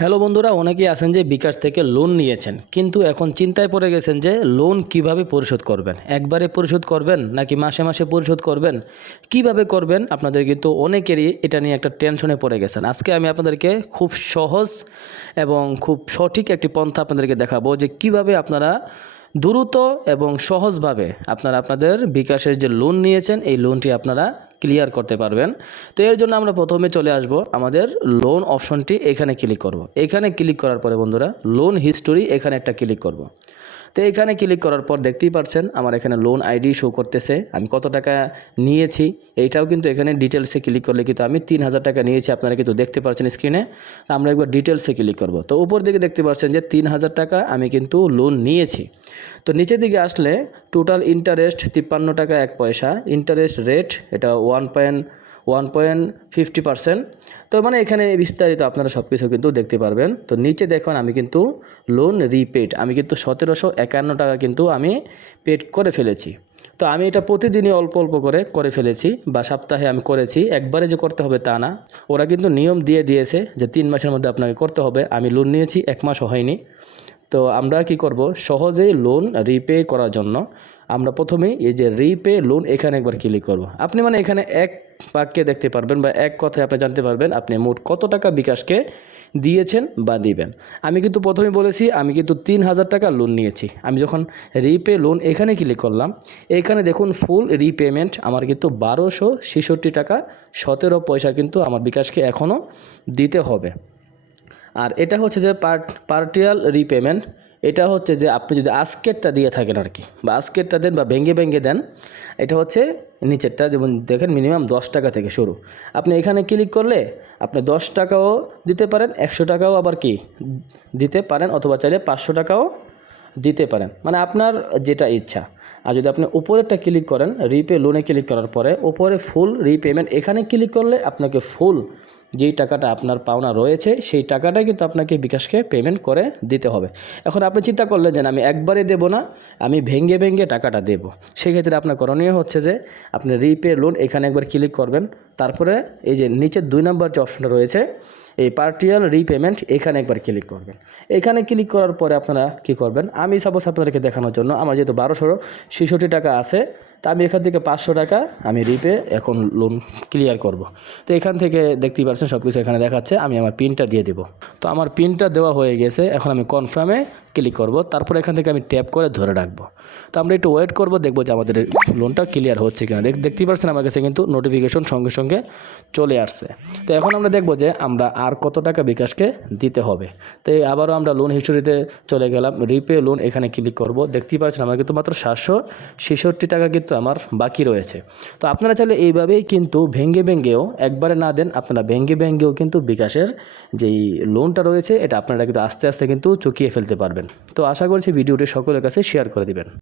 Hello বন্ধুরা, অনেকেই আছেন যে বিকাশ থেকে লোন নিয়েছেন, কিন্তু এখন চিন্তায় পড়ে গেছেন যে লোন কিভাবে পরিশোধ করবেন। একবারে পরিশোধ করবেন নাকি মাসে মাসে পরিশোধ করবেন, কিভাবে করবেন। আপনাদের কিন্তু অনেকেরই এটা নিয়ে একটা টেনশনে পড়ে গেছেন। আজকে আমি আপনাদেরকে খুব সহজ এবং খুব সঠিক একটি পন্থা আপনাদেরকে দেখাবো যে কিভাবে আপনারা দ্রুত এবং সহজভাবে আপনারা আপনাদের বিকাশের যে লোন নিয়েছেন এই লোনটি আপনারা ক্লিয়ার করতে পারবেন। তো এর জন্য আমরা প্রথমে চলে আসব আমাদের লোন অপশনটি, এখানে ক্লিক করব। এখানে ক্লিক করার পরে বন্ধুরা লোন হিস্টোরি এখানে একটা ক্লিক করব। তো এখানে ক্লিক করার পর দেখতেই পাচ্ছেন আমার এখানে লোন আইডি শো করতেছে, আমি কত টাকা নিয়েছি এইটাও কিন্তু এখানে ডিটেলসে ক্লিক করলে কিন্তু আমি 3000 টাকা নিয়েছি, আপনারা কিন্তু দেখতে পাচ্ছেন স্ক্রিনে। আমরা একবার ডিটেলসে ক্লিক করব। তো উপর দিকে দেখতে পাচ্ছেন যে 3000 টাকা আমি কিন্তু লোন নিয়েছি। তো নিচের দিকে আসলে টোটাল ইন্টারেস্ট 53 টাকা 1 পয়সা, ইন্টারেস্ট রেট এটা 1.50%। তো মানে এখানে বিস্তারিত আপনারা সব কিছু কিন্তু দেখতে পারবেন। তো নিচে দেখুন আমি কিন্তু লোন রিপেড আমি কিন্তু 1751 টাকা কিন্তু আমি পেড করে ফেলেছি। তো আমি এটা প্রতিদিনই অল্প অল্প করে ফেলেছি, বা সপ্তাহে আমি করেছি, একবারে যে করতে হবে তা না। ওরা কিন্তু নিয়ম দিয়েছে যে 3 মাসের মধ্যে আপনাকে করতে হবে। আমি লোন নিয়েছি 1 মাসও হয়নি। তো আমরা কি করব, সহজেই লোন রিপে করার জন্য আমরা প্রথমেই এই যে রিপে লোন এখানে একবার ক্লিক করব। আপনি মানে এখানে এক বাক্যে দেখতে পারবেন বা এক কথায় আপনি জানতে পারবেন আপনি মোট কত টাকা বিকাশকে দিয়েছেন বা দিবেন। আমি কিন্তু প্রথমে বলেছি আমি কিন্তু 3000 টাকা লোন নিয়েছি। আমি যখন রিপে লোন এখানে ক্লিক করলাম, এখানে দেখুন ফুল রিপেমেন্ট আমার কিন্তু 1266 টাকা 17 পয়সা কিন্তু আমার বিকাশকে এখনও দিতে হবে। আর এটা হচ্ছে যে পার্টিয়াল রিপেমেন্ট, এটা হচ্ছে যে আপনি যদি আজকেরটা দিয়ে থাকেন আর কি, বা আজকেরটা দেন বা ভেঙে দেন, এটা হচ্ছে নিচেরটা। যেমন দেখেন মিনিমাম 10 টাকা থেকে শুরু। আপনি এখানে ক্লিক করলে আপনি 10 টাকাও দিতে পারেন, 100 টাকাও আবার কি দিতে পারেন, অথবা চাইলে 500 টাকাও দিতে পারেন, মানে আপনার যেটা ইচ্ছা। আর যদি আপনি উপরেরটা ক্লিক করেন, রিপে লোনে ক্লিক করার পরে উপরে ফুল রিপেমেন্ট এখানে ক্লিক করলে আপনাকে ফুল যেই টাকাটা আপনার পাওনা রয়েছে সেই টাকাটাই কিন্তু আপনাকে বিকাশকে পেমেন্ট করে দিতে হবে। এখন আপনি চিন্তা করলেন যে আমি একবারে দেব না, আমি ভেঙে টাকাটা দেব। সেক্ষেত্রে আপনার করণীয় হচ্ছে যে আপনি রিপে লোন এখানে একবার ক্লিক করবেন, তারপরে এই যে নিচের 2 নম্বর যে অপশনটা রয়েছে এই পার্টিয়াল রিপেমেন্ট এখানে একবার ক্লিক করবেন। এখানে ক্লিক করার পরে আপনারা কি করবেন, আমি সাপোজ আপনাদেরকে দেখানোর জন্য আমার যেহেতু 1266 টাকা আছে, তা আমি এখান থেকে 500 টাকা আমি রিপে এখন লোন ক্লিয়ার করব। তো এখান থেকে দেখতেই পাচ্ছেন সব কিছু এখানে দেখাচ্ছে, আমি আমার পিনটা দিয়ে দেব। তো আমার পিনটা দেওয়া হয়ে গেছে, এখন আমি কনফার্মে ক্লিক করব, তারপর এখান থেকে আমি ট্যাপ করে ধরে রাখবো। তো আমরা একটু ওয়েট করব, দেখবো যে আমাদের লোনটা ক্লিয়ার হচ্ছে কিনা। দেখতেই পাচ্ছেন আমার কাছে কিন্তু নোটিফিকেশন সঙ্গে সঙ্গে চলে আসছে। তো এখন আমরা দেখব যে আমরা আর কত টাকা বিকাশকে দিতে হবে। তো আবারও আমরা লোন হিস্টোরিতে চলে গেলাম, রিপে লোন এখানে ক্লিক করব। দেখতেই পাচ্ছেন আমার কিন্তু মাত্র 766 টাকা কিন্তু আমার বাকি রয়েছে। তো আপনারা চাইলে এইভাবেই কিন্তু ভেঙেও একবারে না দেন, আপনারা ভেঙেও কিন্তু বিকাশের যেই লোনটা রয়েছে এটা আপনারা কিন্তু আস্তে আস্তে কিন্তু চুকিয়ে ফেলতে পারবেন। তো আশা করছি ভিডিওটি সকলের কাছে শেয়ার করে দিবেন।